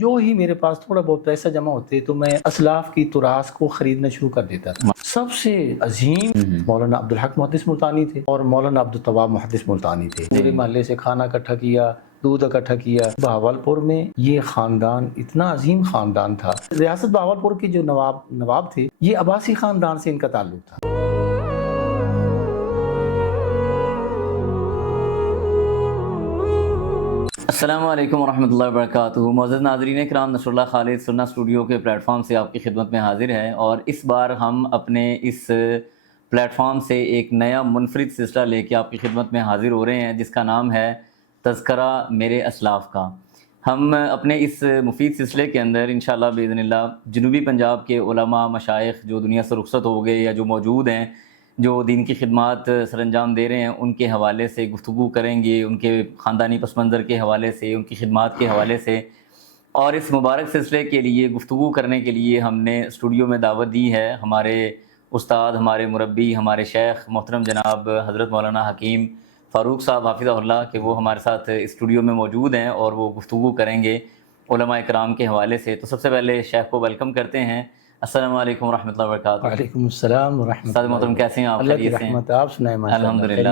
جو ہی میرے پاس تھوڑا بہت پیسہ جمع ہوتے تو میں اسلاف کی تراث کو خریدنا شروع کر دیتا تھا۔ سب سے عظیم مولانا عبدالحق محدث ملتانی تھے اور مولانا عبدالتواب محدث ملتانی تھے۔ پورے محلے سے کھانا اکٹھا کیا، دودھ اکٹھا کیا۔ بہاولپور میں یہ خاندان اتنا عظیم خاندان تھا۔ ریاست بہاولپور کے جو نواب تھے، یہ عباسی خاندان سے ان کا تعلق تھا۔ السلام علیکم ورحمۃ اللہ وبرکاتہ۔ معزز ناظرین کرام، نصر اللہ خالد سننا اسٹوڈیو کے پلیٹ فارم سے آپ کی خدمت میں حاضر ہے، اور اس بار ہم اپنے اس پلیٹ فارم سے ایک نیا منفرد سلسلہ لے کے آپ کی خدمت میں حاضر ہو رہے ہیں، جس کا نام ہے تذکرہ میرے اسلاف کا۔ ہم اپنے اس مفید سلسلے کے اندر انشاءاللہ باذن اللہ جنوبی پنجاب کے علماء مشائخ جو دنیا سے رخصت ہو گئے یا جو موجود ہیں، جو دین کی خدمات سر انجام دے رہے ہیں، ان کے حوالے سے گفتگو کریں گے، ان کے خاندانی پس منظر کے حوالے سے، ان کی خدمات کے حوالے سے۔ اور اس مبارک سلسلے کے لیے گفتگو کرنے کے لیے ہم نے اسٹوڈیو میں دعوت دی ہے ہمارے استاد، ہمارے مربی، ہمارے شیخ محترم جناب حضرت مولانا حکیم فاروق صاحب حافظہ اللہ، کہ وہ ہمارے ساتھ اسٹوڈیو میں موجود ہیں اور وہ گفتگو کریں گے علماء کرام کے حوالے سے۔ تو سب سے پہلے شیخ کو ویلکم کرتے ہیں۔ السلام علیکم ورحمۃ اللہ وبرکاتہ۔ وعلیکم السلام ورحمۃ استاد محترم کیسے ہیں آپ؟ اللہ کی خیریت سے ہیں؟ رحمت، آپ سنائیں؟ الحمدللہ،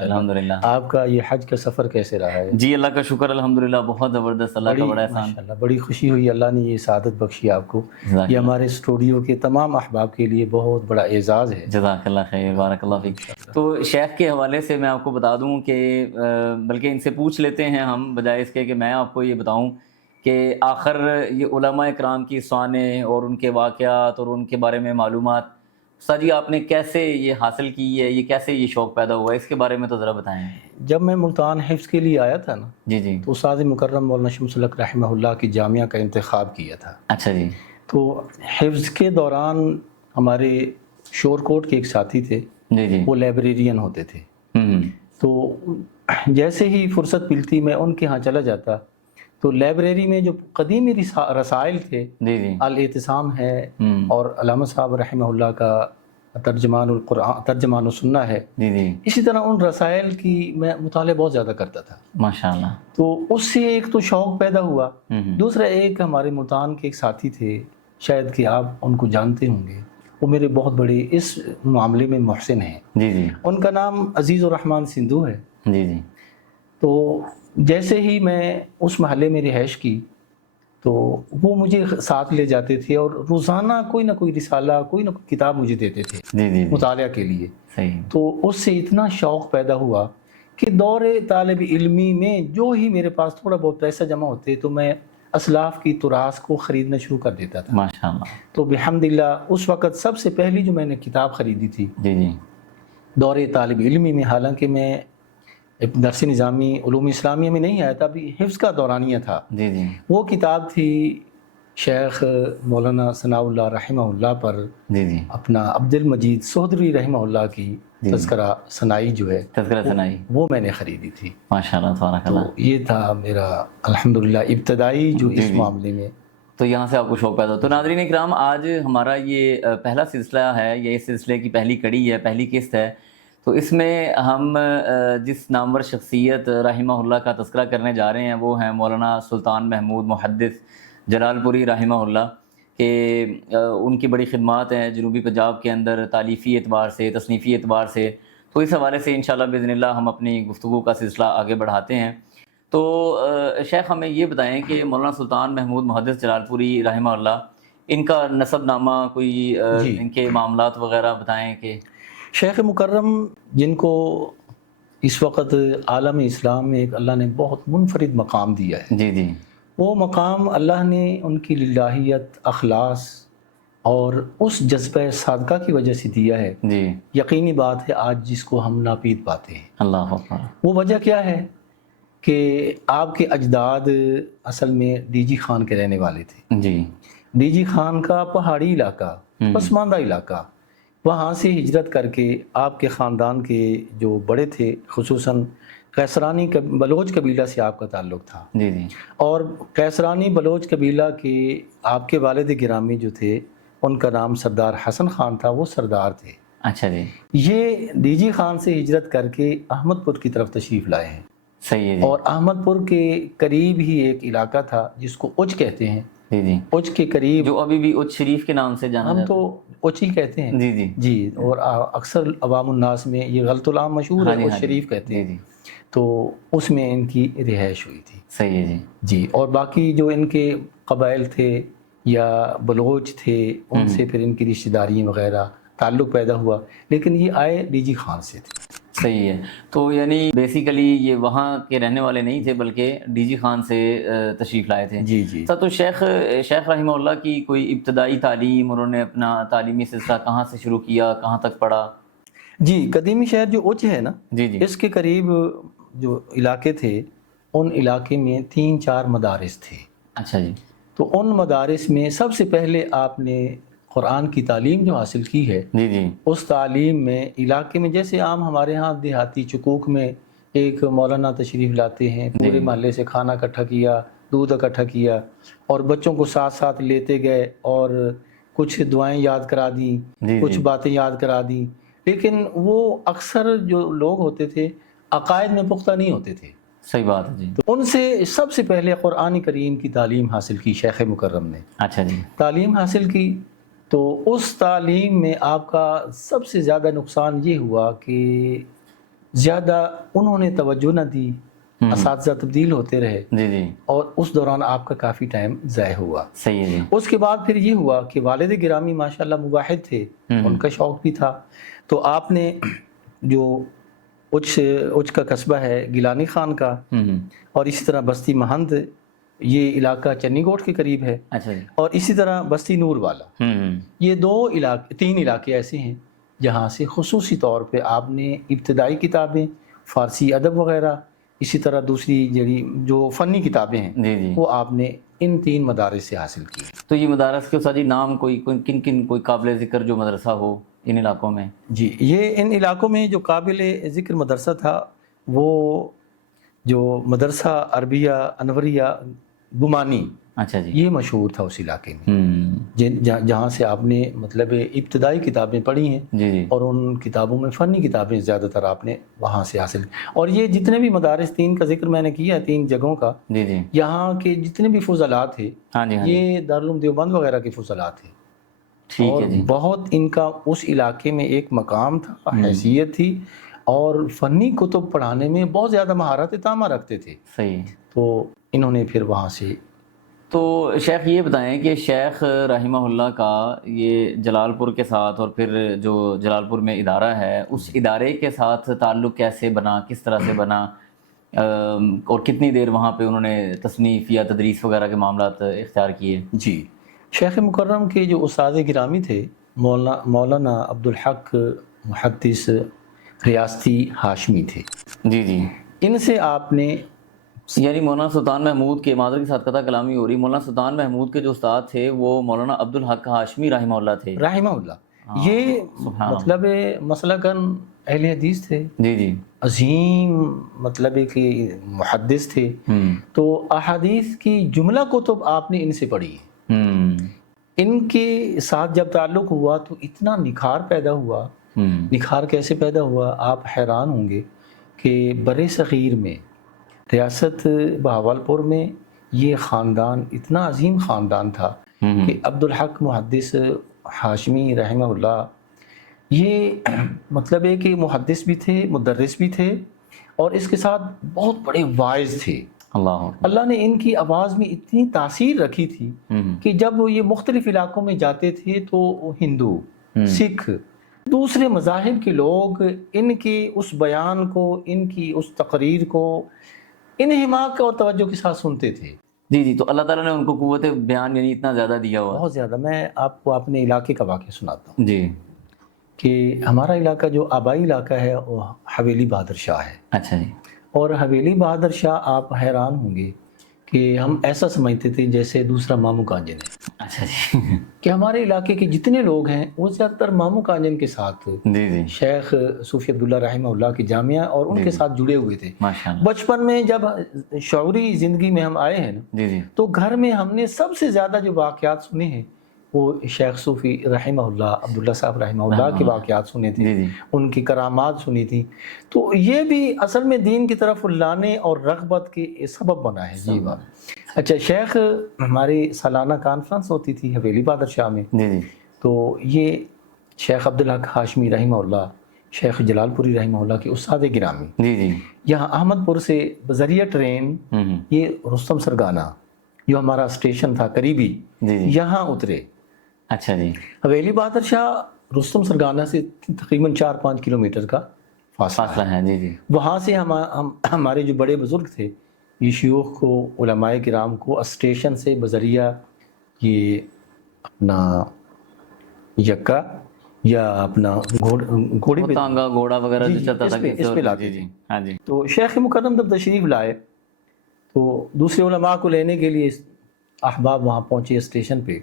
الحمدللہ۔ آپ کا یہ حج کا سفر کیسے رہا ہے؟ جی اللہ کا شکر الحمدللہ، بہت زبردست، اللہ کا بڑا احسان۔ ماشاءاللہ بڑی خوشی ہوئی، اللہ نے یہ سعادت بخشی آپ کو۔ یہ ہمارے اسٹوڈیو کے تمام احباب کے لیے بہت بڑا اعزاز ہے۔ جزاک اللہ خیر، بارک اللہ فیک۔ تو شیخ کے حوالے سے میں آپ کو بتا دوں کہ بلکہ ان سے پوچھ لیتے ہیں ہم، بجائے اس کے کہ میں آپ کو یہ بتاؤں کہ آخر یہ علماء اکرام کی سوانح اور ان کے واقعات اور ان کے بارے میں معلومات استاد جی آپ نے کیسے یہ حاصل کی ہے، یہ کیسے یہ شوق پیدا ہوا ہے، اس کے بارے میں تو ذرا بتائیں۔ جب میں ملتان حفظ کے لیے آیا تھا نا، جی تو استاد مکرم مولانا شمس الحق رحمہ اللہ کی جامعہ کا انتخاب کیا تھا۔ اچھا جی۔ تو حفظ کے دوران ہمارے شور کوٹ کے ایک ساتھی تھے، جی وہ لائبریرین ہوتے تھے۔ تو جیسے ہی فرصت ملتی میں ان کے ہاں چلا جاتا، تو لائبریری میں جو قدیمی رسائل تھے، الاعتصام ہے اور علامہ صاحب رحمہ اللہ کا ترجمان القرآن، ترجمان السنہ ہے، اسی طرح ان رسائل کی میں مطالعہ بہت زیادہ کرتا تھا ماشاءاللہ۔ تو اس سے ایک تو شوق پیدا ہوا، دوسرا ایک ہمارے ملتان کے ایک ساتھی تھے، شاید کہ آپ ان کو جانتے ہوں گے، وہ میرے بہت بڑے اس معاملے میں محسن ہیں۔ ان کا نام عزیز الرحمن سندھو ہے۔ تو جیسے ہی میں اس محلے میں رہائش کی تو وہ مجھے ساتھ لے جاتے تھے اور روزانہ کوئی نہ کوئی رسالہ، کوئی نہ کوئی کتاب مجھے دیتے تھے مطالعہ کے لیے۔ تو اس سے اتنا شوق پیدا ہوا کہ دور طالب علمی میں جو ہی میرے پاس تھوڑا بہت پیسہ جمع ہوتے تو میں اسلاف کی تراث کو خریدنا شروع کر دیتا تھا ماشاءاللہ۔ تو بحمدللہ اس وقت سب سے پہلی جو میں نے کتاب خریدی تھی دور طالب علمی میں، حالانکہ میں درس نظامی علوم اسلامیہ میں نہیں آیا تھا، ابھی حفظ کا دورانیہ تھا، وہ کتاب تھی شیخ مولانا ثناء اللہ رحمہ اللہ پر اپنا عبد المجید سہدری رحمہ اللہ کی تذکرہ ثنائی جو ہے، تذکرہ ثنائی، وہ میں نے خریدی تھی ماشاءاللہ تبارک اللہ۔ تو یہ تھا میرا الحمدللہ ابتدائی جو اس معاملے میں، تو یہاں سے آپ کو شوق پیدا ہو۔ تو ناظرین اکرام، آج ہمارا یہ پہلا سلسلہ ہے، یہ اس سلسلے کی پہلی کڑی ہے، پہلی قسط ہے۔ تو اس میں ہم جس نامور شخصیت رحمہ اللہ کا تذکرہ کرنے جا رہے ہیں وہ ہیں مولانا سلطان محمود محدث جلال پوری رحمہ اللہ، کہ ان کی بڑی خدمات ہیں جنوبی پنجاب کے اندر، تالیفی اعتبار سے، تصنیفی اعتبار سے۔ تو اس حوالے سے انشاءاللہ باذن اللہ ہم اپنی گفتگو کا سلسلہ آگے بڑھاتے ہیں۔ تو شیخ ہمیں یہ بتائیں کہ مولانا سلطان محمود محدث جلال پوری رحمہ اللہ، ان کا نسب نامہ، کوئی ان کے معاملات وغیرہ بتائیں۔ کہ شیخ مکرم جن کو اس وقت عالم اسلام میں ایک اللہ نے بہت منفرد مقام دیا ہے، وہ مقام اللہ نے ان کی للہیت، اخلاص اور اس جذبہ صادقہ کی وجہ سے دیا ہے۔ یقینی بات ہے آج جس کو ہم ناپید پاتے ہیں۔ اللہ اکبر۔ وہ وجہ کیا ہے کہ آپ کے اجداد اصل میں ڈی جی خان کے رہنے والے تھے۔ ڈی جی خان کا پہاڑی علاقہ، پسماندہ علاقہ، وہاں سے ہجرت کر کے آپ کے خاندان کے جو بڑے تھے، خصوصاً قیصرانی بلوچ قبیلہ سے آپ کا تعلق تھا، اور قیصرانی بلوچ قبیلہ کے آپ کے والد گرامی جو تھے ان کا نام سردار حسن خان تھا، وہ سردار تھے۔ اچھا جی۔ یہ ڈی جی خان سے ہجرت کر کے احمد پور کی طرف تشریف لائے ہیں۔ صحیح ہے جی. اور احمد پور کے قریب ہی ایک علاقہ تھا جس کو اچ کہتے ہیں. جی جی. اچ کے قریب جو ابھی بھی اچ شریف کے نام سے جانا ہم جاتا تو اچ ہی کہتے ہیں. جی جی جی. اور اکثر عوام الناس میں یہ غلط العام مشہور ہے، اچ شریف کہتے ہیں. جی. تو اس میں ان کی رہائش ہوئی تھی. صحیح ہے جی. جی. اور باقی جو ان کے قبائل تھے یا بلوچ تھے ان سے پھر ان کی رشتہ داری وغیرہ تعلق پیدا ہوا، لیکن یہ آئے ڈی جی خان سے تھے. صحیح ہے. تو یعنی بیسیکلی یہ وہاں کے رہنے والے نہیں تھے بلکہ ڈی جی خان سے تشریف لائے تھے. جی جی. تو شیخ رحمہ اللہ کی کوئی ابتدائی تعلیم، انہوں نے اپنا تعلیمی سلسلہ کہاں سے شروع کیا، کہاں تک پڑھا؟ جی. قدیمی شہر جو اچ ہے نا، جی جی. اس کے قریب جو علاقے تھے ان علاقے میں 3-4 مدارس تھے. اچھا جی. تو ان مدارس میں سب سے پہلے آپ نے قرآن کی تعلیم جو حاصل کی ہے، جی جی. اس تعلیم میں علاقے میں جیسے عام ہمارے ہاں دیہاتی چکوک میں ایک مولانا تشریف لاتے ہیں، پورے محلے سے کھانا اکٹھا کیا، دودھ اکٹھا کیا اور بچوں کو ساتھ ساتھ لیتے گئے اور کچھ دعائیں یاد کرا دیں، کچھ باتیں یاد کرا دیں. لیکن وہ اکثر جو لوگ ہوتے تھے عقائد میں پختہ نہیں ہوتے تھے. صحیح بات ہے جی. تو ان سے سب سے پہلے قرآن کریم کی تعلیم حاصل کی شیخ مکرم نے. اچھا جی. تعلیم حاصل کی تو اس تعلیم میں آپ کا سب سے زیادہ نقصان یہ ہوا کہ زیادہ انہوں نے توجہ نہ دی، اساتذہ تبدیل ہوتے رہے. جی جی. اور اس دوران آپ کا کافی ٹائم ضائع ہوا. صحیح ہے جی. اس کے بعد پھر یہ ہوا کہ والد گرامی ماشاءاللہ مباحث تھے، ان کا شوق بھی تھا. تو آپ نے جو اچ کا قصبہ ہے گیلانی خان کا، اور اسی طرح بستی مہند، یہ علاقہ چنی گوٹ کے قریب ہے. اچھا جی. اور اسی طرح بستی نور والا، یہ 3 علاقے ایسے ہیں جہاں سے خصوصی طور پہ آپ نے ابتدائی کتابیں، فارسی ادب وغیرہ، اسی طرح دوسری جو فنی کتابیں ہیں وہ آپ نے ان 3 مدارس سے حاصل کی. تو یہ مدارس کے ساتھ نام کوئی قابل ذکر جو مدرسہ ہو ان علاقوں میں؟ جی. یہ ان علاقوں میں جو قابل ذکر مدرسہ تھا وہ جو مدرسہ عربیہ انوریہ گمانی، اچھا جی. یہ مشہور تھا اس علاقے میں، جہاں سے آپ نے مطلب ابتدائی کتابیں پڑھی ہیں. جی جی. اور ان کتابوں میں فنی کتابیں زیادہ تر آپ نے وہاں سے حاصل. اور یہ جتنے بھی مدارس 3 کا ذکر میں نے کیا ہے، 3 جگہوں کا، جی جی. یہاں کے جتنے بھی فضلات تھے یہ دارالعلوم دیوبند وغیرہ کے فضلات تھے. اور بہت ان کا اس علاقے میں ایک مقام تھا، حیثیت تھی، اور فنی کتب پڑھانے میں بہت زیادہ مہارت تامہ رکھتے تھے. صحیح. تو انہوں نے پھر وہاں سے. تو شیخ یہ بتائیں کہ شیخ رحمہ اللہ کا یہ جلال پور کے ساتھ اور پھر جو جلال پور میں ادارہ ہے اس ادارے کے ساتھ تعلق کیسے بنا، کس طرح سے بنا، اور کتنی دیر وہاں پہ انہوں نے تصنیف یا تدریس وغیرہ کے معاملات اختیار کیے؟ جی. شیخ مکرم کے جو استاد گرامی تھے مولانا عبدالحق محدث ریاستی ہاشمی تھے. جی جی. ان سے آپ نے یعنی مولانا سلطان محمود کے، معذرت کے ساتھ قطع کلامی ہو رہی، مولانا سلطان محمود کے جو استاد تھے وہ مولانا عبدالحق ہاشمی رحمہ اللہ تھے. رحمہ اللہ. یہ مطلب مسلکاً اہل حدیث تھے. جی جی. عظیم مطلب کہ محدث تھے. تو احادیث کی جملہ کتب آپ نے ان سے پڑھی. ان کے ساتھ جب تعلق ہوا تو اتنا نکھار پیدا ہوا. نکھار کیسے پیدا ہوا آپ حیران ہوں گے کہ بر صغیر میں، ریاست بہاولپور میں، یہ خاندان اتنا عظیم خاندان تھا کہ عبدالحق محدث ہاشمی رحمہ اللہ یہ مطلب ہے کہ محدث بھی تھے، مدرس بھی تھے، اور اس کے ساتھ بہت بڑے واعظ تھے. اللہ نے ان کی آواز میں اتنی تاثیر رکھی تھی کہ جب یہ مختلف علاقوں میں جاتے تھے تو ہندو، سکھ، دوسرے مذاہب کے لوگ ان کے اس بیان کو، ان کی اس تقریر کو انہماک اور توجہ کے ساتھ سنتے تھے. جی جی. تو اللہ تعالیٰ نے ان کو قوت بیان یعنی اتنا زیادہ دیا ہوا. بہت زیادہ. میں آپ کو اپنے علاقے کا واقعہ سناتا ہوں. جی. کہ ہمارا علاقہ جو آبائی علاقہ ہے وہ حویلی بہادر شاہ ہے. اچھا جی. اور حویلی بہادر شاہ آپ حیران ہوں گے کہ ہم ایسا سمجھتے تھے جیسے دوسرا مامو کانجن ہے. اچھا جی. کہ ہمارے علاقے کے جتنے لوگ ہیں وہ زیادہ تر مامو کانجن کے ساتھ جی جی. شیخ صوفی عبداللہ رحمہ اللہ کی جامعہ اور ان کے ساتھ جڑے ہوئے تھے. بچپن میں جب شعوری زندگی میں ہم آئے ہیں نا، جی جی، تو گھر میں ہم نے سب سے زیادہ جو واقعات سنے ہیں وہ شیخ صوفی رحمہ اللہ عبداللہ صاحب رحمہ اللہ کے واقعات سنے تھے، ان کی کرامات سنی تھی، تو یہ بھی اصل میں دین کی طرف لانے اور رغبت کے سبب بنا ہے. جی بات. اچھا شیخ، ہماری سالانہ کانفرنس ہوتی تھی حویلی بہادر شاہ میں، تو یہ شیخ عبدالحق ہاشمی رحمہ اللہ، شیخ جلال پوری رحمہ اللہ کے استاد گرامی یہاں احمد پور سے بذریعہ ٹرین یہ رستم سرگانہ جو ہمارا اسٹیشن تھا قریبی یہاں اترے. اچھا جی. حویلی بہادر شاہ رستم سرگانہ سے تقریباً 4-5 کلومیٹر کا فاصلہ ہے. جی. وہاں سے ہمارے جو بڑے بزرگ تھے یہ شیوخ کو، علماء کرام کو اسٹیشن سے بذریعہ یہ اپنا یکا یا اپنا گھوڑے پہ تانگا گھوڑا وغیرہ جو چلتا تھا اس پہ لاتے تھے. ہاں جی. تو شیخ مکرم جب تشریف لائے تو دوسرے علماء کو لینے کے لیے احباب وہاں پہنچے اسٹیشن پہ،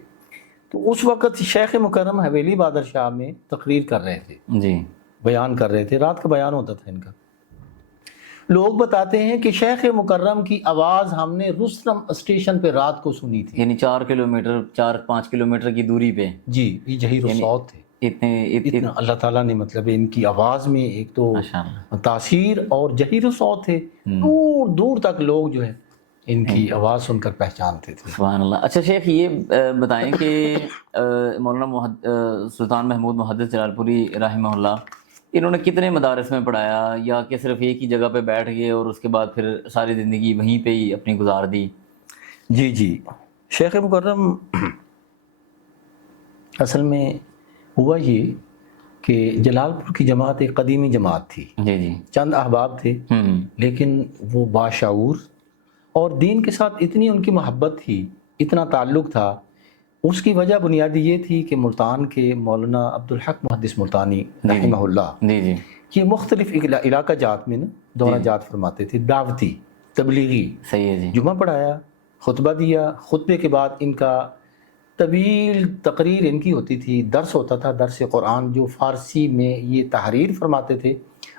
تو اس وقت شیخ مکرم حویلی بہادر شاہ میں تقریر کر رہے تھے، جی بیان کر رہے تھے، رات کا بیان ہوتا تھا ان کا. لوگ بتاتے ہیں کہ شیخ مکرم کی آواز ہم نے رستم اسٹیشن پہ رات کو سنی تھی، یعنی 4-5 کلومیٹر کی دوری پہ. جی یہ جہیر الصوت تھے. اتنا اللہ تعالیٰ نے مطلب ان کی آواز میں ایک تو تاثیر اور جہیر الصوت تھے، دور دور تک لوگ جو ہے ان کی آواز سن کر پہچانتے تھے. سبحان اللہ. اچھا شیخ یہ بتائیں کہ مولانا سلطان محمود محدث جلال پوری رحمہ اللہ انہوں نے کتنے مدارس میں پڑھایا، یا کہ صرف ایک ہی جگہ پہ بیٹھ گئے اور اس کے بعد پھر ساری زندگی وہیں پہ ہی اپنی گزار دی؟ جی شیخ مکرم اصل میں ہوا یہ کہ جلال پور کی جماعت ایک قدیمی جماعت تھی. جی. چند احباب تھے لیکن وہ باشعور اور دین کے ساتھ اتنی ان کی محبت تھی، اتنا تعلق تھا. اس کی وجہ بنیادی یہ تھی کہ ملتان کے مولانا عبدالحق محدث ملتانی رحمہ اللہ یہ مختلف علاقہ جات میں نا دورہ جات فرماتے تھے، دعوتی تبلیغی. صحیح ہے جی. جمعہ پڑھایا، خطبہ دیا، خطبے کے بعد ان کا طویل تقریر ان کی ہوتی تھی، درس ہوتا تھا، درس قرآن جو فارسی میں یہ تحریر فرماتے تھے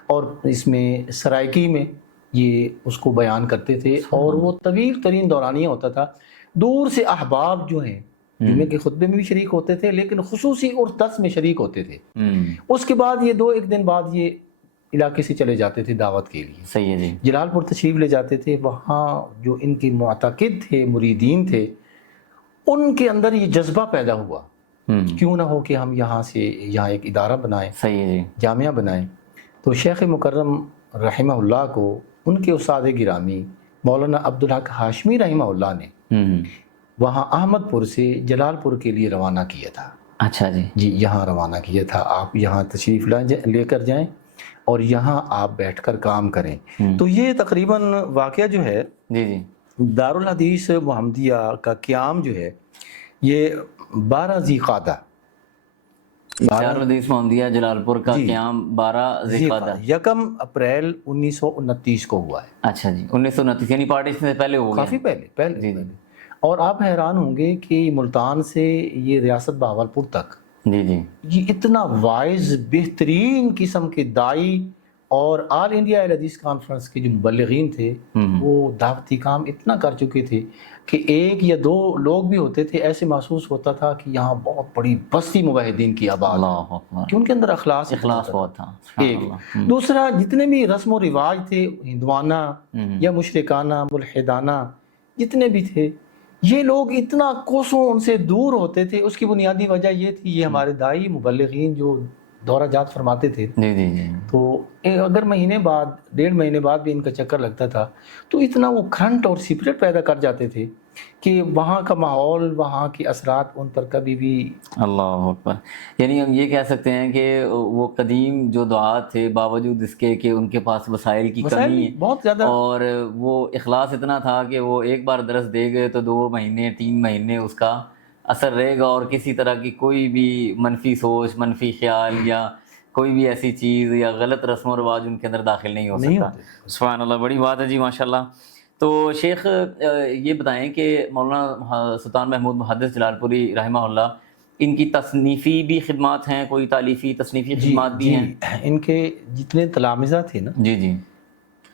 اور اس میں سرائکی میں یہ اس کو بیان کرتے تھے، اور وہ طویل ترین دورانیہ ہوتا تھا. دور سے احباب جو ہیں جمعے کے خطبے میں بھی شریک ہوتے تھے لیکن خصوصی اور درس میں شریک ہوتے تھے. اس کے بعد یہ 2-1 دن بعد یہ علاقے سے چلے جاتے تھے دعوت کے لیے. صحیح ہے جی. جلال پور تشریف لے جاتے تھے. وہاں جو ان کے معتقد تھے، مریدین تھے، ان کے اندر یہ جذبہ پیدا ہوا کیوں نہ ہو کہ ہم یہاں ایک ادارہ بنائیں، صحیح ہے جی، جامعہ بنائیں. تو شیخ مکرم رحمہ اللہ کو ان کے استاد گرامی مولانا عبدالحق ہاشمی رحمہ اللہ نے وہاں احمد پور سے جلال پور کے لیے روانہ کیا تھا. اچھا جی. یہاں روانہ کیا تھا، آپ یہاں تشریف لے کر جائیں اور یہاں آپ بیٹھ کر کام کریں. تو یہ تقریباً واقعہ جو ہے جی دارالحدیث محمدیہ کا قیام جو ہے یہ 12 ذی قعدہ، دارالحدیث محمدیہ جلال پور کا قیام 12 ذی قعدہ 1 اپریل 1929 کو ہوا ہے. اچھا جی. 1929 یعنی پارٹیشن سے پہلے ہو گیا؟ کافی پہلے. اور آپ حیران ہوں گے کہ ملتان سے یہ ریاست بہاولپور تک یہ اتنا وائز بہترین قسم کے دائی اور آل انڈیا اہل حدیث کانفرنس کے جو مبلغین تھے وہ دعوتی کام اتنا کر چکے تھے کہ 1 یا 2 لوگ بھی ہوتے تھے ایسے محسوس ہوتا تھا کہ یہاں بہت بڑی بستی موحدین کی آباد ہے کہ ان کے اندر اخلاص بہت تھا. ایک دوسرا جتنے بھی رسم و رواج تھے ہندوانہ یا مشرکانہ ملحدانہ جتنے بھی تھے یہ لوگ اتنا کوسوں ان سے دور ہوتے تھے. اس کی بنیادی وجہ یہ تھی یہ ہمارے دائی مبلغین جو دورہ جات فرماتے تھے تو اگر مہینے بعد 1.5 مہینے بعد بھی ان کا چکر لگتا تھا تو اتنا وہ کرنٹ اور سپرٹ پیدا کر جاتے تھے کہ وہاں کا ماحول، وہاں کے اثرات ان پر کبھی بھی. اللہ اکبر. یعنی ہم یہ کہہ سکتے ہیں کہ وہ قدیم جو دعات تھے باوجود اس کے کہ ان کے پاس وسائل کی کمی بہت زیادہ اور وہ اخلاص اتنا تھا کہ وہ ایک بار درس دے گئے تو 2 مہینے 3 مہینے اس کا اثر رہے گا اور کسی طرح کی کوئی بھی منفی سوچ، منفی خیال یا کوئی بھی ایسی چیز یا غلط رسم و رواج ان کے اندر داخل نہیں ہو سکتا. سبحان اللہ. بڑی بات ہے جی ماشاء اللہ. تو شیخ یہ بتائیں کہ مولانا سلطان محمود محدث جلال پوری رحمہ اللہ ان کی تصنیفی بھی خدمات ہیں، کوئی تالیفی تصنیفی خدمات بھی ہیں؟ ان کے جتنے تلامذہ تھے نا جی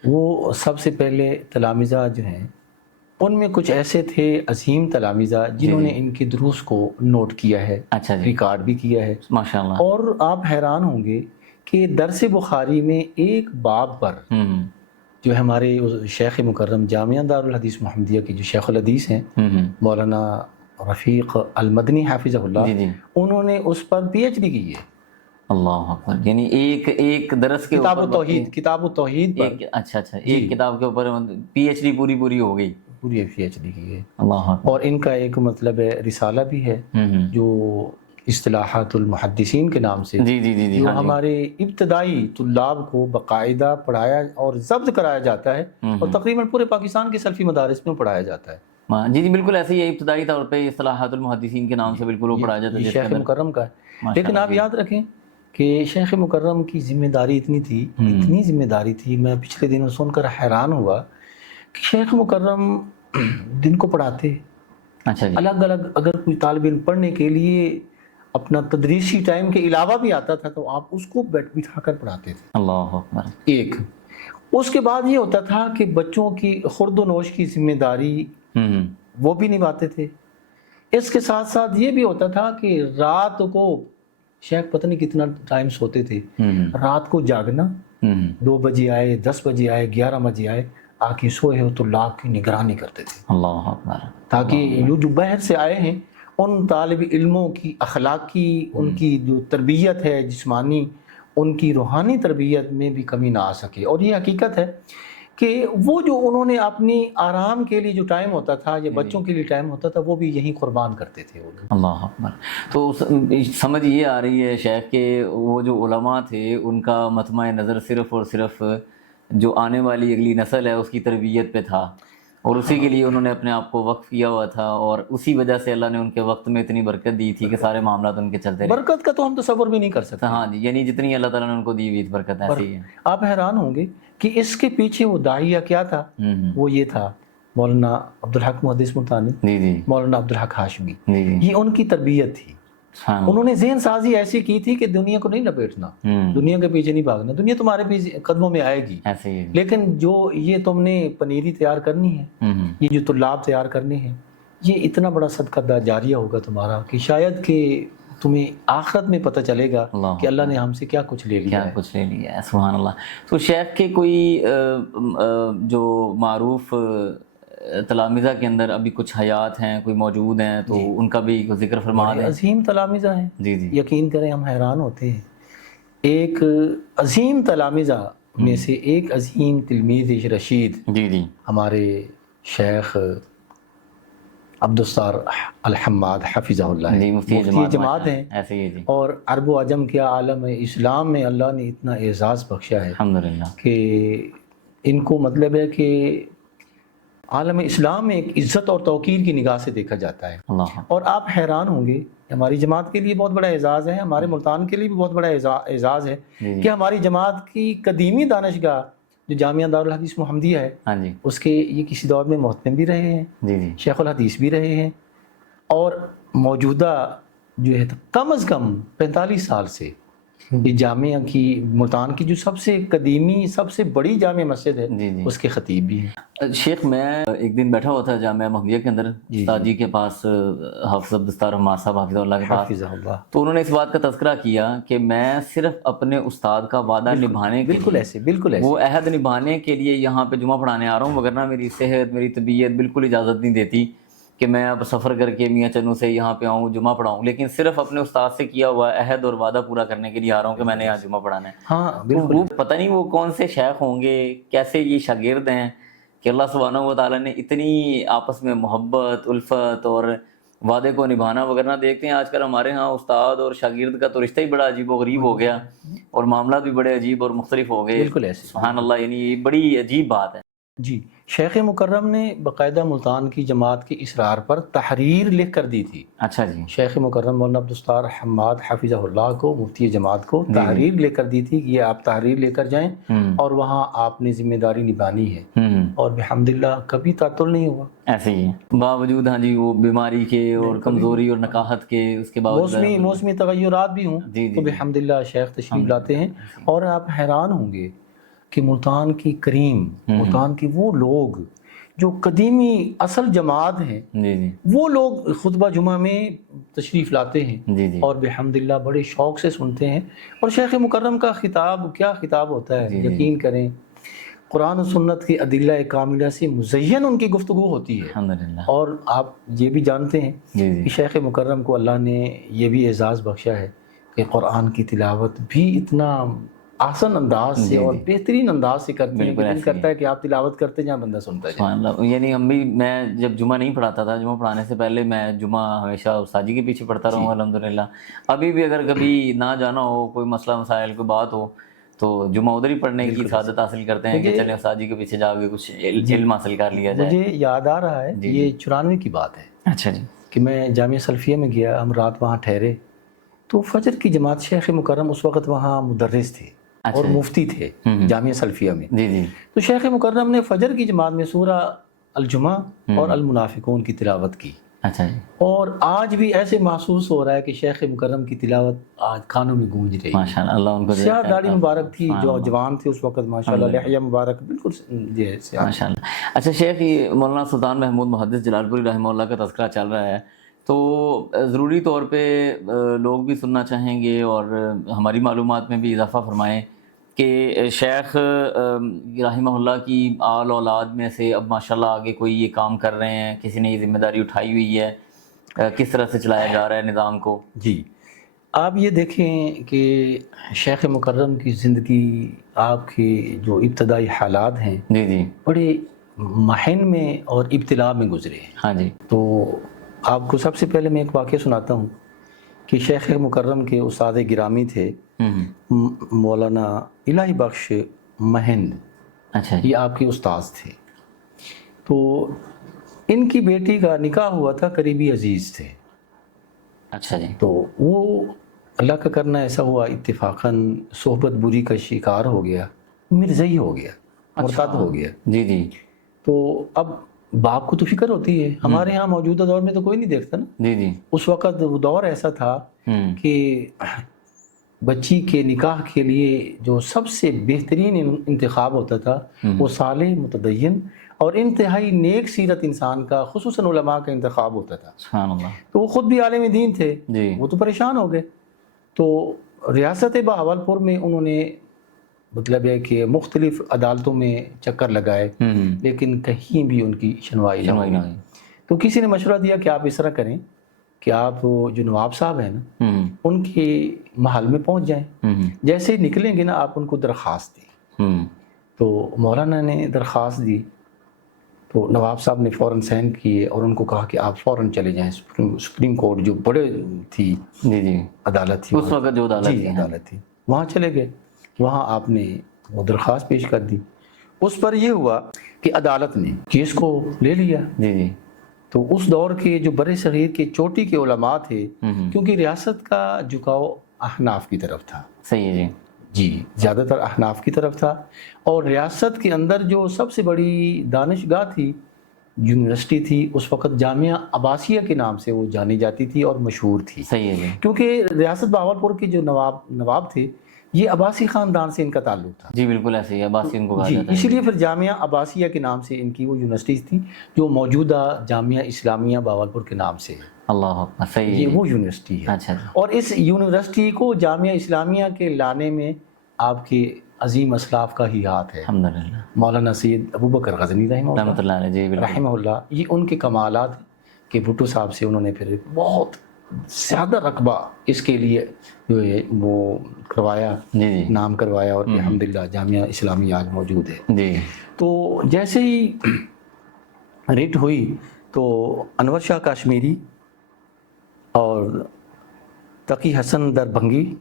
وہ سب سے پہلے تلامذہ جو ہیں ان میں کچھ ایسے تھے عظیم تلامذہ جنہوں نے ان کے دروس کو نوٹ کیا ہے، اچھا جی، ریکارڈ بھی کیا ہے ماشاءاللہ. اور آپ حیران ہوں گے کہ درس بخاری میں ایک باب پر جو ہے ہمارے شیخ مکرم جامعہ دارالحدیث محمدیہ کے جو شیخ الحدیث ہیں مولانا رفیق المدنی حافظہ اللہ، انہوں نے اس پر پی ایچ ڈی کی ہے. اللہ اکبر. یعنی ایک درس کے کتاب اوپر التوحید پر اچھا ایک کتاب کے اوپر پی ایچ ڈی پوری ہو گئی. پوری پی ایچ ڈی کی ہے. اللہ اکبر. اور ان کا ایک مطلب ہے رسالہ بھی ہے جو اصطلاحات المحدثین کے نام سے جی جو ہمارے ابتدائی طلاب کو باقاعدہ پڑھایا اور ضبط کرایا جاتا ہے اور تقریباً پورے پاکستان کے سلفی مدارس میں پڑھایا جاتا ہے. جی بالکل ایسے ہی ابتدائی طور پہ اصطلاحات المحدثین کے نام سے بالکل وہ پڑھایا جاتا ہے شیخ مکرم کا ہے. لیکن آپ یاد رکھیں کہ شیخ مکرم کی ذمہ داری اتنی ذمہ داری تھی، میں پچھلے دنوں سن کر حیران ہوا کہ شیخ مکرم دن کو پڑھاتے. اچھا جی. الگ الگ اگر کوئی طالب علم پڑھنے کے لیے اپنا تدریسی ٹائم کے علاوہ بھی آتا تھا تو آپ اس کو بٹھا کر پڑھاتے تھے. اللہ اکبر. ایک اس کے بعد یہ ہوتا تھا کہ بچوں کی خورد و نوش کی ذمہ داری وہ بھی نبھاتے تھے. اس کے ساتھ ساتھ یہ بھی ہوتا تھا کہ رات کو شیخ پتہ نہیں کتنا ٹائم سوتے تھے، رات کو جاگنا، 2 بجے آئے، 10 بجے آئے، 11 بجے آئے، آ کے سوئے ہو تو طلاب کی نگرانی کرتے تھے. اللہ اکبر. تاکہ یہ جو باہر سے آئے ہیں ان طالب علموں کی اخلاقی، ان کی جو تربیت ہے جسمانی، ان کی روحانی تربیت میں بھی کمی نہ آ سکے. اور یہ حقیقت ہے کہ وہ جو انہوں نے اپنی آرام کے لیے جو ٹائم ہوتا تھا یا بچوں کے لیے ٹائم ہوتا تھا وہ بھی یہیں قربان کرتے تھے. اللہ اکبر. تو سمجھ یہ آ رہی ہے شیخ کہ وہ جو علماء تھے ان کا مطمع نظر صرف اور صرف جو آنے والی اگلی نسل ہے اس کی تربیت پہ تھا اور اسی کے لیے انہوں نے اپنے آپ کو وقف کیا ہوا تھا اور اسی وجہ سے اللہ نے ان کے وقت میں اتنی برکت دی تھی کہ سارے معاملات ان کے چلتے رہے. برکت کا تو ہم تصور بھی نہیں کر سکتے. ہاں جی، یعنی جتنی اللہ تعالیٰ نے ان کو دی ہوئی برکت ایسی ہے. آپ حیران ہوں گے کہ اس کے پیچھے وہ داعیہ کیا تھا. وہ یہ تھا مولانا عبدالحق محدث ملتانی، مولانا عبدالحق ہاشمی. یہ ان کی تربیت تھی. انہوں نے ذہن سازی ایسی کی تھی کہ دنیا کو نہیں لپیٹنا، دنیا کے پیچھے نہیں بھاگنا، دنیا تمہارے پیچھے قدموں میں آئے گی، لیکن جو یہ تم نے پنیری تیار کرنی ہے، یہ جو طلاب تیار کرنے ہیں، یہ اتنا بڑا صدقہ جاریہ ہوگا تمہارا کہ شاید کہ تمہیں آخرت میں پتہ چلے گا کہ اللہ نے ہم سے کیا کچھ لے لیا ہے. سبحان اللہ. تو شیخ کے کوئی جو معروف تلامذہ کے اندر ابھی کچھ حیات ہیں، کوئی موجود ہیں تو ان کا بھی ذکر فرما دیں. عظیم تلامذہ ہیں. جی یقین کریں ہم حیران ہوتے ہیں. ایک عظیم تلامذہ میں سے ایک عظیم تلمیذ رشید ہمارے شیخ عبدالستار الحماد حفظہ اللہ مفتی جماعت ہیں اور عرب و عجم کے عالم اسلام میں اللہ نے اتنا اعزاز بخشا ہے الحمدللہ کہ ان کو مطلب ہے کہ عالم اسلام میں ایک عزت اور توقیر کی نگاہ سے دیکھا جاتا ہے. اور آپ حیران ہوں گے، ہماری جماعت کے لیے بہت بڑا اعزاز ہے، ہمارے ملتان کے لیے بھی بہت بڑا اعزاز ہے کہ ہماری جماعت کی قدیمی دانشگاہ جو جامعہ دارالحدیث محمدیہ ہے اس کے یہ کسی دور میں محتم بھی رہے ہیں، شیخ الحدیث بھی رہے ہیں اور موجودہ جو ہے کم از کم 45 سال سے یہ جامعہ کی ملتان کی جو سب سے قدیمی سب سے بڑی جامع مسجد ہے اس کے خطیب بھی ہیں. شیخ میں ایک دن بیٹھا ہوا تھا جامعہ محمدیہ کے اندر استاد جی کے پاس، حافظ عبدالستار حماد صاحب حافظ اللہ کے پاس، تو انہوں نے اس بات کا تذکرہ کیا کہ میں صرف اپنے استاد کا وعدہ نبھانے کے بالکل ایسے وہ عہد نبھانے کے لیے یہاں پہ جمعہ پڑھانے آ رہا ہوں، وگرنہ میری صحت میری طبیعت بالکل اجازت نہیں دیتی کہ میں اب سفر کر کے میاں چنو سے یہاں پہ آؤں جمعہ پڑھاؤں، لیکن صرف اپنے استاد سے کیا ہوا عہد اور وعدہ پورا کرنے کے لیے آ رہا ہوں کہ میں نے یہاں جمعہ پڑھانا ہے. وہ پتہ نہیں وہ کون سے شیخ ہوں گے، کیسے یہ شاگرد ہیں کہ اللہ سبحانہ و تعالیٰ نے اتنی آپس میں محبت الفت اور وعدے کو نبھانا. وغیرہ دیکھتے ہیں آج کل ہمارے ہاں استاد اور شاگرد کا تو رشتہ ہی بڑا عجیب و غریب ہو گیا اور معاملات بھی بڑے عجیب اور مختلف ہو گئے. بالکل ایسے سبحان اللہ، یعنی یہ بڑی عجیب بات ہے. جی شیخ مکرم نے باقاعدہ ملتان کی جماعت کے اصرار پر تحریر لکھ کر دی تھی. اچھا جی. شیخ مکرم مولانا عبدالستار حماد حفظہ اللہ کو مفتی جماعت کو تحریر لے کر دی تھی کہ یہ آپ تحریر لے کر جائیں اور وہاں آپ نے ذمہ داری نبھانی ہے اور بحمداللہ کبھی تعطل نہیں ہوا. ایسے ہی باوجود ہاں جی وہ بیماری کے اور کمزوری اور نکاحت کے اس کے باوجود موسمی تغیرات بھی ہوں تو بحمداللہ شیخ تشریف لاتے ہیں. اور آپ حیران ہوں گے کہ ملتان کی کریم، ملتان کے وہ لوگ جو قدیمی اصل جماعت ہیں جی جی وہ لوگ خطبہ جمعہ میں تشریف لاتے ہیں جی جی اور بحمدللہ بڑے شوق سے سنتے ہیں. اور شیخ مکرم کا خطاب کیا خطاب ہوتا ہے, جی جی یقین کریں قرآن و سنت کی ادلہ کاملہ سے مزین ان کی گفتگو ہوتی ہے. الحمدللہ. اور آپ یہ بھی جانتے ہیں جی کہ جی شیخ مکرم کو اللہ نے یہ بھی اعزاز بخشا ہے کہ قرآن کی تلاوت بھی اتنا آسان انداز سے جی اور جی بہترین انداز سے کرتے ہیں کہ بالکل دل ایسے ہی کرتا ہے کہ آپ تلاوت کرتے جائیں بندہ سنتا جائے. سبحان اللہ. یعنی ہم بھی, میں جب جمعہ نہیں پڑھاتا تھا, جمعہ پڑھانے سے پہلے میں جمعہ ہمیشہ استاد جی کے پیچھے پڑھتا رہا ہوں الحمدللہ. ابھی بھی اگر کبھی نہ جانا ہو, کوئی مسئلہ مسائل کوئی بات ہو, تو جمعہ ادھر ہی پڑھنے کی سعادت حاصل کرتے ہیں کہ چلیں استاد جی کے پیچھے جا کے کچھ علم حاصل کر لیا جائے. مجھے یاد آ رہا ہے یہ 94 کی بات ہے اچھا جی. کہ میں جامعہ سلفیہ میں گیا, ہم رات وہاں ٹھہرے تو فجر کی جماعت, شیخ مکرم اس وقت وہاں مدرس تھے اور مفتی تھے جامعہ سلفیہ میں. جی جی تو شیخ مکرم نے فجر کی جماعت میں سورہ الجمعہ اور المنافقون کی تلاوت کی. اچھا جی. اور آج بھی ایسے محسوس ہو رہا ہے کہ شیخ مکرم کی تلاوت آج کانوں میں گونج رہی ہے. ماشاءاللہ, اللہ ان کو سیاہ داڑھی مبارک تھی, جو جوان تھے اس وقت, ماشاءاللہ لحیہ مبارک بالکل یہ سیاہ. ماشاءاللہ. اچھا شیخ, یہ مولانا سلطان محمود محدث جلال پوری رحمہ اللہ کا تذکرہ چل رہا ہے, تو ضروری طور پہ لوگ بھی سننا چاہیں گے اور ہماری معلومات میں بھی اضافہ فرمائیں کہ شیخ رحمہ اللہ کی آل اولاد میں سے اب ماشاءاللہ آگے کوئی یہ کام کر رہے ہیں, کسی نے یہ ذمہ داری اٹھائی ہوئی ہے, کس طرح سے چلایا جا رہا ہے نظام کو؟ جی, آپ یہ دیکھیں کہ شیخ مکرم کی زندگی, آپ کے جو ابتدائی حالات ہیں جی جی بڑے محن میں اور ابتلاء میں گزرے ہیں. ہاں جی. تو آپ کو سب سے پہلے میں ایک واقعہ سناتا ہوں کہ شیخ مکرم کے استاد گرامی تھے مولانا الہی بخش مہند. اچھا. یہ آپ کے استاذ تھے. تو ان کی بیٹی کا نکاح ہوا تھا, قریبی عزیز تھے. اچھا جی. تو وہ اللہ کا کرنا ایسا ہوا, اتفاقاً صحبت بری کا شکار ہو گیا, مرزئی ہو گیا, مرتد ہو گیا. جی جی. تو اب باپ کو تو فکر ہوتی ہے, ہمارے ہاں موجودہ دور میں تو کوئی نہیں دیکھتا نا. جی جی. اس وقت وہ دور ایسا تھا کہ بچی کے نکاح کے لیے جو سب سے بہترین انتخاب ہوتا تھا وہ صالح, متدین اور انتہائی نیک سیرت انسان کا, خصوصاً علماء کا انتخاب ہوتا تھا. سبحان اللہ. تو وہ خود بھی عالم دین تھے, وہ تو پریشان ہو گئے. تو ریاست بہاولپور میں انہوں نے مطلب ہے کہ مختلف عدالتوں میں چکر لگائے, لیکن کہیں بھی ان کی سنوائی نہ ہوئی. تو کسی نے مشورہ دیا کہ آپ اس طرح کریں کہ آپ جو نواب صاحب ہیں نا ان کے محل میں پہنچ جائیں, جیسے ہی نکلیں گے نا آپ ان کو درخواست دیں. تو مولانا نے درخواست دی, تو نواب صاحب نے فوراً سائن کیے اور ان کو کہا کہ آپ فوراً چلے جائیں سپریم کورٹ, جو بڑے تھی عدالت تھی اس وقت, جو عدالت تھی, وہاں چلے گئے. وہاں آپ نے وہ درخواست پیش کر دی. اس پر یہ ہوا کہ عدالت نے کیس کو لے لیا. جی جی. تو اس دور کے جو بر صغیر کے چوٹی کے علماء تھے, کیونکہ ریاست کا جھکاؤ احناف کی طرف تھا. صحیح ہے جی. جی, زیادہ تر احناف کی طرف تھا. اور ریاست کے اندر جو سب سے بڑی دانشگاہ تھی, یونیورسٹی تھی, اس وقت جامعہ عباسیہ کے نام سے وہ جانی جاتی تھی اور مشہور تھی. صحیح ہے جی. کیونکہ ریاست بہاولپور کے جو نواب تھے یہ عباسی خاندان سے ان کا تعلق تھا. جی بالکل ایسے ہی, عباسی ان کو کہا جاتا ہے. اسی لیے پھر جامعہ عباسیہ کے نام سے ان کی وہ یونیورسٹی تھی, جو موجودہ جامعہ اسلامیہ بہاولپور کے نام سے ہے. اللہ, صحیح ہے, یہ وہ یونیورسٹی ہے. اچھا. اور اس یونیورسٹی کو جامعہ اسلامیہ کے لانے میں آپ کے عظیم اسلاف کا ہی ہاتھ ہے. الحمدللہ. مولانا سید ابوبکر غزنی رحمہ اللہ, یہ ان کے کمالات کہ بھٹو صاحب سے انہوں نے پھر بہت زیادہ رقبہ اس کے لیے جو ہے وہ کروایا, نام کروایا, اور الحمدللہ جامعہ اسلامیہ آج موجود ہے. جی. تو جیسے ہی ریٹ ہوئی تو انور شاہ کاشمیری اور تقی حسن دربھنگی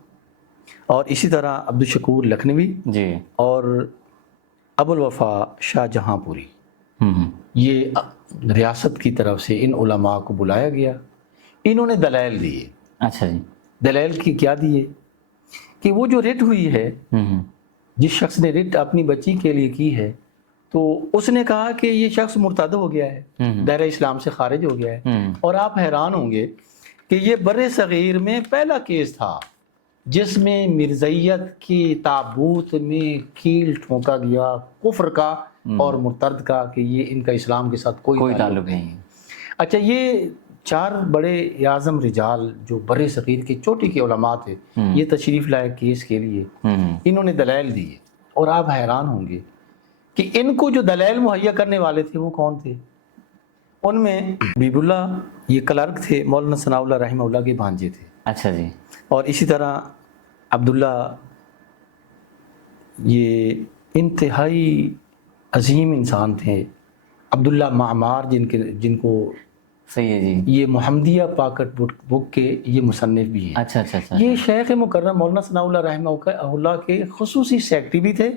اور اسی طرح عبدالشکور لکھنوی جی اور ابوالوفا شاہ جہاں پوری, یہ ریاست کی طرف سے ان علماء کو بلایا گیا. انہوں نے دلائل دیے. اچھا جی. دلائل کی کیا دیے کہ وہ جو ریٹ ہوئی ہے, جس شخص نے ریٹ اپنی بچی کے لیے کی ہے, تو اس نے کہا کہ یہ شخص مرتد ہو گیا ہے, دائرہ اسلام سے خارج ہو گیا ہے. اور آپ حیران ہوں گے کہ یہ بر صغیر میں پہلا کیس تھا جس میں مرزائیت کی تابوت میں کیل ٹھونکا گیا, کفر کا, اور مرتد کا کہ یہ ان کا اسلام کے ساتھ کوئی تعلق نہیں ہے۔ اچھا، یہ 4 بڑے اعظم رجال جو بر صغیر کے چوٹی کے علماء تھے، یہ تشریف لائے کیس کے لیے، انہوں نے دلائل دیے، اور آپ حیران ہوں گے کہ ان کو جو دلائل مہیا کرنے والے تھے وہ کون تھے؟ ان میں حبیب اللہ یہ کلرک تھے، مولانا ثناء اللہ رحمہ اللہ کے بھانجے تھے۔ اچھا جی۔ اور اسی طرح عبداللہ یہ انتہائی عظیم انسان تھے، عبداللہ معمار جن کو صحیح ہے جی، یہ محمدیہ پاکٹ بک کے یہ مصنف بھی ہیں۔ اچھا اچھا اچھا، یہ شیخ مکرم مولانا ثناء اللہ رحمہ اللہ کے خصوصی سیکرٹری بھی تھے،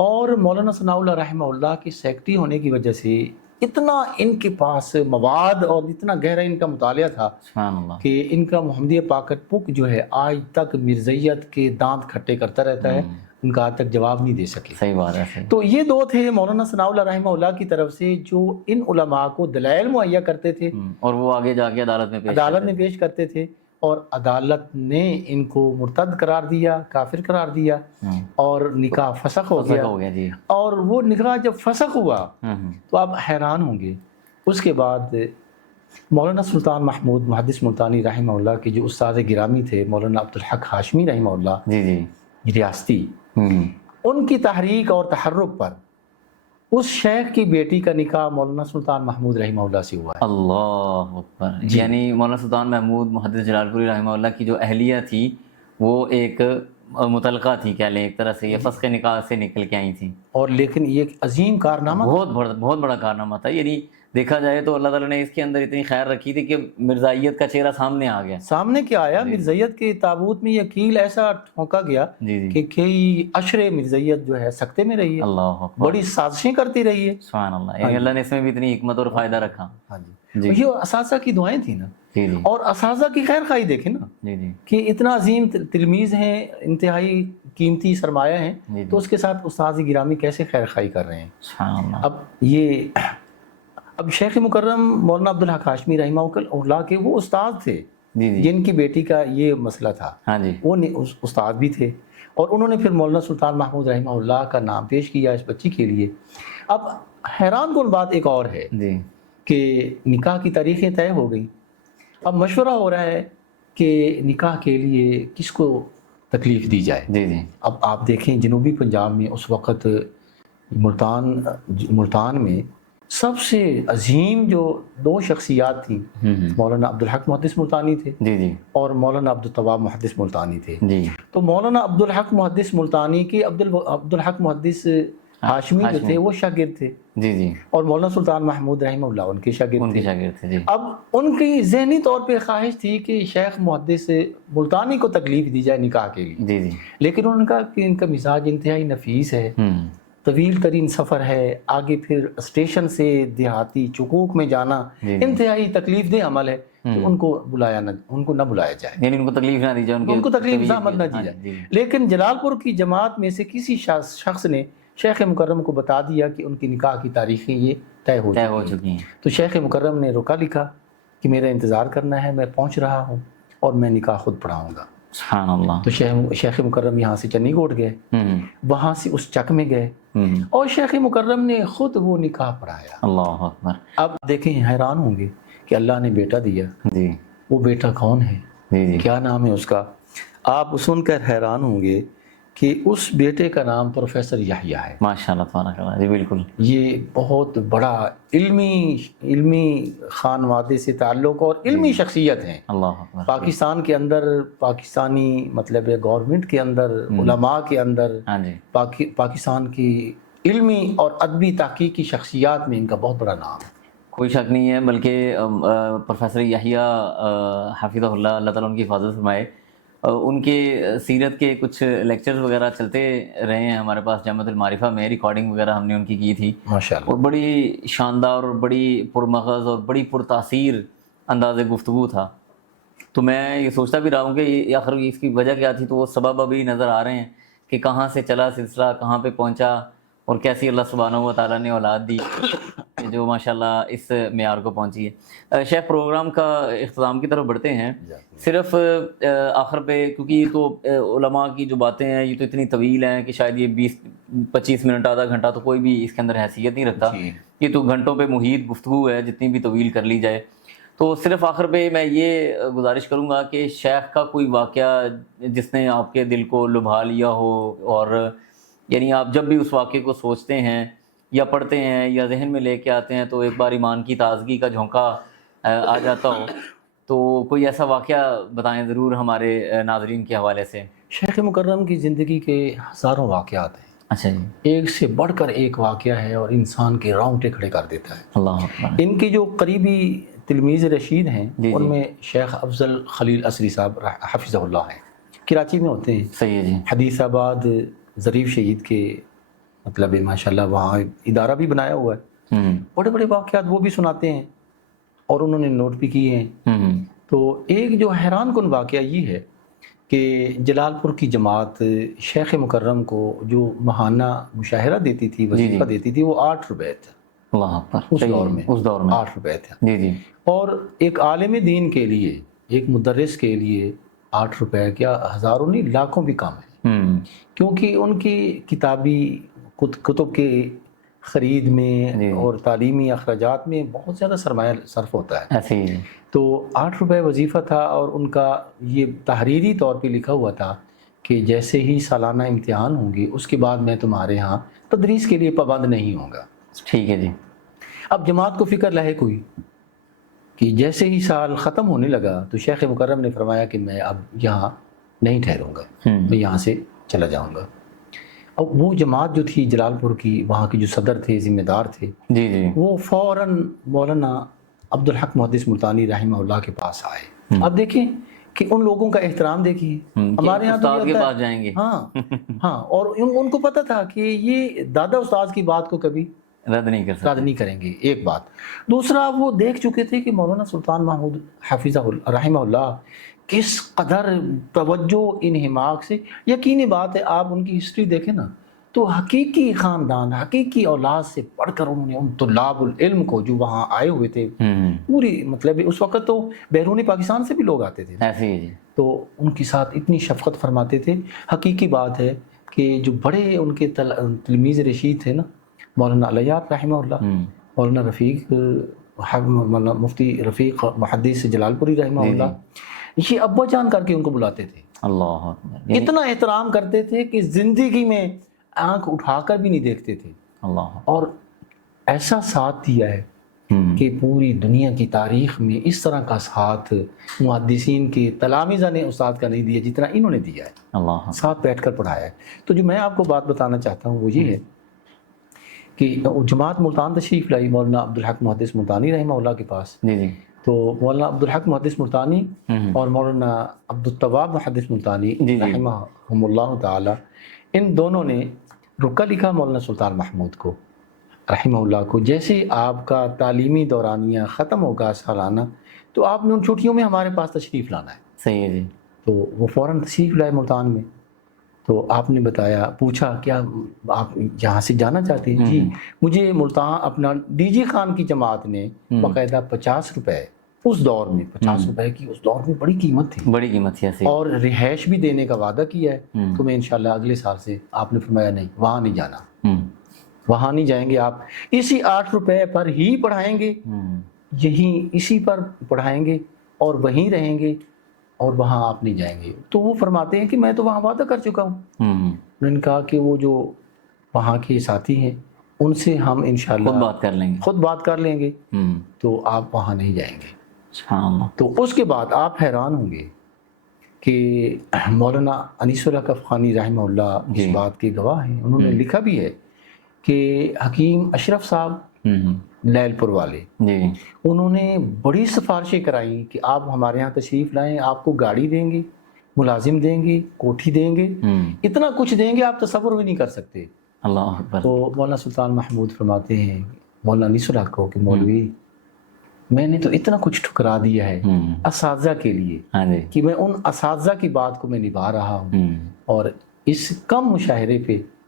اور مولانا ثناء اللہ رحمہ اللہ کے سیکرٹری ہونے کی وجہ سے اتنا ان کے پاس مواد اور اتنا گہرا ان کا مطالعہ تھا سبحان اللہ، کہ کہ ان کا محمدیہ پاکٹ بک جو ہے آج تک مرزیت کے دانت کھٹے کرتا رہتا ہے، ان کا آج تک جواب نہیں دے سکے۔ صحیح بات ہے، صحیح۔ تو یہ 2 تھے مولانا ثناء اللہ رحمہ اللہ کی طرف سے جو ان علماء کو دلائل مہیا کرتے تھے، اور وہ آگے جا کے عدالت میں پیش کرتے تھے، اور عدالت نے ان کو مرتد قرار دیا، کافر قرار دیا، اور نکاح فسخ ہو گیا جی۔ اور وہ نکاح جب فسخ ہوا تو آپ حیران ہوں گے، اس کے بعد مولانا سلطان محمود محدث ملتانی رحمہ اللہ کے جو استاد گرامی تھے، مولانا عبدالحق ہاشمی رحمہ اللہ جی جی ریاستی، ان کی تحریک اور تحرک پر اس شیخ کی بیٹی کا نکاح مولانا سلطان محمود رحمہ اللہ سے ہوا ہے۔ اللہ اکبر، یعنی مولانا سلطان محمود محدث جلال پوری رحمہ اللہ کی جو اہلیہ تھی وہ ایک متعلقہ تھی، کہہ لیں ایک طرح سے، یہ فسخ نکاح سے نکل کے آئی تھیں، اور لیکن یہ ایک عظیم کارنامہ، بہت بڑا کارنامہ تھا۔ یعنی دیکھا جائے تو اللہ تعالیٰ نے اس کے اندر اتنی خیر رکھی تھی کہ مرزائیت کا چہرہ سامنے آ گیا، سامنے کیا آیا، مرزیت کے تابوت میں یہ کیل ایسا ٹھونکا گیا کہ کئی عشرے مرزیت جو ہے سکتے میں رہی ہے، اللہ اکبر، بڑی سازشیں کرتی رہی ہے۔ سبحان اللہ، یعنی اللہ نے اس میں بھی اتنی حکمت اور فائدہ رکھا۔ ہاں جی، یہ اساتذہ کی دعائیں تھیں نا، اور اساتذہ کی خیر خواہی دیکھیں نا، کہ اتنا عظیم تلمیذ ہیں، انتہائی قیمتی سرمایہ ہیں، تو اس کے ساتھ استاد گرامی کیسے خیر خواہی کر رہے ہیں۔ سبحان اللہ۔ اب شیخ مکرم مولانا عبدالحق ہاشمی رحمہ اللہ کے وہ استاد تھے جن کی بیٹی کا یہ مسئلہ تھا، وہ استاد بھی تھے، اور انہوں نے پھر مولانا سلطان محمود رحمہ اللہ کا نام پیش کیا اس بچی کے لیے۔ اب حیران کن بات ایک اور ہے کہ نکاح کی تاریخیں طے ہو گئی، اب مشورہ ہو رہا ہے کہ نکاح کے لیے کس کو تکلیف دی جائے۔ اب آپ دیکھیں جنوبی پنجاب میں اس وقت ملتان میں سب سے عظیم جو 2 شخصیات تھیں، مولانا عبدالحق محدث ملتانی تھے اور مولانا عبدالطواب محدث ملتانی تھے۔ تو مولانا عبدالحق محدث ملتانی کے عبدالحق محدث ہاشمی جو تھے وہ شاگرد تھے، اور مولانا سلطان محمود رحمہ اللہ ان کے شاگرد تھے۔ اب ان کی ذہنی طور پہ خواہش تھی کہ شیخ محدث ملتانی کو تکلیف دی جائے نکاح کے لیے، لیکن انہوں نے کہا کہ ان کا مزاج انتہائی نفیس ہے، طویل ترین سفر ہے، آگے پھر اسٹیشن سے دیہاتی چکوک میں جانا انتہائی تکلیف دہ عمل ہے، تو ان کو نہ بلایا جائے، یعنی ان کو تکلیف نہ دی جائے، ان کو تکلیف زحمت نہ دی جائے۔ لیکن جلال پور کی جماعت میں سے کسی شخص نے شیخ مکرم کو بتا دیا کہ ان کی نکاح کی تاریخیں یہ طے ہو چکی ہیں، تو شیخ مکرم نے رکا لکھا کہ میرا انتظار کرنا ہے، میں پہنچ رہا ہوں اور میں نکاح خود پڑھاؤں گا۔ سبحان اللہ۔ تو شیخ مکرم یہاں سے چنی کوٹ گئے، وہاں سے اس چک میں گئے، اور شیخ مکرم نے خود وہ نکاح پڑھایا۔ اللہ اکبر۔ اب دیکھیں، حیران ہوں گے کہ اللہ نے بیٹا دیا، وہ بیٹا کون ہے، کیا نام ہے اس کا؟ آپ سن کر حیران ہوں گے کہ اس بیٹے کا نام پروفیسر یحییٰ ہے۔ ماشاءاللہ تبارک اللہ، جی بالکل۔ یہ بہت بڑا علمی خانوادے سے تعلق اور علمی شخصیت ہیں۔ اللہ اکبر۔ پاکستان کے اندر، پاکستانی مطلب گورنمنٹ کے اندر، علماء کے اندر، پاکستان کی علمی اور ادبی تحقیق کی شخصیات میں ان کا بہت بڑا نام ہے، کوئی شک نہیں ہے۔ بلکہ پروفیسر یحییٰ حفظہ اللہ، اللہ تعالیٰ ان کی حفاظت فرمائے، ان کے سیرت کے کچھ لیکچرز وغیرہ چلتے رہے ہیں ہمارے پاس جامعۃ المعرفہ میں، ریکارڈنگ وغیرہ ہم نے ان کی تھی ماشاءاللہ، اور بڑی شاندار اور بڑی پرمغز اور بڑی پرتاثیر انداز گفتگو تھا۔ تو میں یہ سوچتا بھی رہا ہوں کہ آخر اس کی وجہ کیا تھی، تو وہ سبب ابھی نظر آ رہے ہیں کہ کہاں سے چلا سلسلہ، کہاں پہ پہنچا، اور کیسی اللہ سبحانہ و تعالیٰ نے اولاد دی جو ماشاءاللہ اس معیار کو پہنچی ہے. شیخ پروگرام کا اختتام کی طرف بڑھتے ہیں. صرف آخر پہ کیونکہ یہ تو علماء کی جو باتیں ہیں یہ تو اتنی طویل ہیں کہ شاید یہ 20-25 منٹ آدھا گھنٹہ تو کوئی بھی اس کے اندر حیثیت نہیں رکھتا. یہ تو گھنٹوں پہ محیط گفتگو ہے جتنی بھی طویل کر لی جائے. تو صرف آخر پہ میں یہ گزارش کروں گا کہ شیخ کا کوئی واقعہ جس نے آپ کے دل کو لبھا لیا ہو، اور یعنی آپ جب بھی اس واقعے کو سوچتے ہیں یا پڑھتے ہیں یا ذہن میں لے کے آتے ہیں تو ایک بار ایمان کی تازگی کا جھونکا آ جاتا ہو، تو کوئی ایسا واقعہ بتائیں ضرور ہمارے ناظرین کے حوالے سے. شیخ مکرم کی زندگی کے ہزاروں واقعات ہیں. اچھا جی. ایک سے بڑھ کر ایک واقعہ ہے اور انسان کے رونگٹے کھڑے کر دیتا ہے. اللہ اکبر. ان کی جو قریبی تلمیذ رشید ہیں ان میں شیخ افضل خلیل عصری صاحب حفظہ اللہ ہیں، کراچی میں ہوتے ہیں. صحیح ہے جی. حدیث آباد ظریف شہید کے مطلب ماشاءاللہ وہاں ادارہ بھی بنایا ہوا ہے. بڑے بڑے واقعات وہ بھی سناتے ہیں اور انہوں نے نوٹ بھی کیے ہیں. تو ایک جو حیران کن واقعہ یہ ہے کہ جلال پور کی جماعت شیخ مکرم کو جو ماہانہ مشاہرہ دیتی تھی، وظیفہ دیتی تھی، وہ 8 روپے تھا. اللہ اکبر. اس دور میں 8 روپے تھا. جی جی. اور ایک عالم دین کے لیے، ایک مدرس کے لیے 8 روپے کیا ہزاروں نہیں لاکھوں بھی کم ہے. کیونکہ ان کی کتابی کتب کے خرید میں اور تعلیمی اخراجات میں بہت زیادہ سرمایہ صرف ہوتا ہے. ایسے ہی. تو 8 روپے وظیفہ تھا اور ان کا یہ تحریری طور پہ لکھا ہوا تھا کہ جیسے ہی سالانہ امتحان ہوں گے اس کے بعد میں تمہارے ہاں تدریس کے لیے پابند نہیں ہوں گا. ٹھیک ہے جی. اب جماعت کو فکر لاحق ہوئی کہ جیسے ہی سال ختم ہونے لگا تو شیخ مکرم نے فرمایا کہ میں اب یہاں نہیں ٹھہروں گا، میں یہاں سے چلا جاؤں گا. اب وہ جماعت جو تھی جلال پور کی، وہاں کے جو صدر تھے، ذمہ دار تھے، جی جی، وہ فوراً مولانا عبدالحق محدث ملتانی رحمہ اللہ کے پاس آئے. اب دیکھیں کہ ان لوگوں کا احترام دیکھیے. ہمارے یہاں استاد کے پاس جائیں گے. ہاں اور ان کو پتہ تھا کہ یہ دادا استاد کی بات کو کبھی رد نہیں کریں گے. ایک بات. دوسرا، وہ دیکھ چکے تھے کہ مولانا سلطان محمود حفظہ رحمہ اللہ کس قدر توجہ انہماک سے، یقینی بات ہے آپ ان کی ہسٹری دیکھیں نا تو حقیقی خاندان، حقیقی اولاد سے پڑھ کر انہوں نے ان طلاب العلم کو جو وہاں آئے ہوئے تھے، پوری مطلب اس وقت تو بیرونی پاکستان سے بھی لوگ آتے تھے، ایسے ہی، تو ان کے ساتھ اتنی شفقت فرماتے تھے. حقیقی بات ہے کہ جو بڑے ان کے تلمیذ رشید تھے نا، مولانا علیات رحمہ اللہ، مولانا رفیق، مفتی رفیق محدث جلال پوری رحمہ اللہ، یہ ابا جان کر کے ان کو بلاتے تھے. اللہ اتنا احترام کرتے تھے کہ زندگی میں آنکھ اٹھا کر بھی نہیں دیکھتے تھے. اللہ. اور ایسا ساتھ دیا ہے کہ پوری دنیا کی تاریخ میں اس طرح کا ساتھ محدثین کے تلامذہ نے استاد کا نہیں دیا جتنا انہوں نے دیا ہے. اللہ. ساتھ بیٹھ کر پڑھایا ہے. تو جو میں آپ کو بات بتانا چاہتا ہوں وہ یہ ہے کہ جماعت ملتان تشریف لائی مولانا عبدالحق محدث ملتانی رحمہ اللہ کے پاس. جی جی. تو مولانا عبدالحق محدث ملتانی اور مولانا عبدالتواب محدث ملتانی رحمہم اللہ تعالی، ان دونوں نے رکا لکھا مولانا سلطان محمود کو رحمہ اللہ کو، جیسے آپ کا تعلیمی دورانیہ ختم ہوگا سالانہ تو آپ نے ان چھٹیوں میں ہمارے پاس تشریف لانا ہے. صحیح ہے جی. تو وہ فوراً تشریف لائے ملتان میں. تو آپ نے بتایا، پوچھا کیا آپ یہاں سے جانا چاہتے ہیں؟ جی مجھے ملتان اپنا ڈی جی خان کی جماعت نے باقاعدہ 50 روپے اس دور میں، 50 روپے کی اس دور میں بڑی قیمت تھی، بڑی قیمت تھی، اور رہائش بھی دینے کا وعدہ کیا ہے تو میں انشاءاللہ اگلے سال سے. آپ نے فرمایا نہیں، وہاں نہیں جانا، وہاں نہیں جائیں گے، آپ اسی 8 روپے پر ہی پڑھائیں گے، یہیں اسی پر پڑھائیں گے اور وہیں رہیں گے اور وہاں آپ نہیں جائیں گے. تو وہ فرماتے ہیں کہ میں تو وہاں وعدہ کر چکا ہوں. انہوں نے کہا کہ وہ جو وہاں کے ساتھی ہیں ان سے ہم انشاءاللہ خود بات کر لیں گے تو آپ وہاں نہیں جائیں گے. تو اس کے بعد آپ حیران ہوں گے کہ مولانا انیس اللہ کفخانی رحمہ اللہ اس بات کے گواہ ہیں. انہوں نے لکھا بھی ہے کہ حکیم اشرف صاحب لیل پور والے، انہوں نے بڑی سفارشیں کرائیں کہ آپ ہمارے ہاں تشریف لائیں، آپ کو گاڑی دیں گے، ملازم دیں گے، کوٹھی دیں گے، اتنا کچھ دیں گے آپ تصور بھی نہیں کر سکتے. اللہ اکبر. تو مولانا سلطان محمود فرماتے ہیں مولانا انیس اللہ کو کہ مولوی میں نے تو اتنا کچھ ٹھکرا دیا ہے اساتذہ کے لیے کہ میں ان اساتذہ کی بات کو میں نبھا رہا ہوں، اور اس کم مشاہرے پہ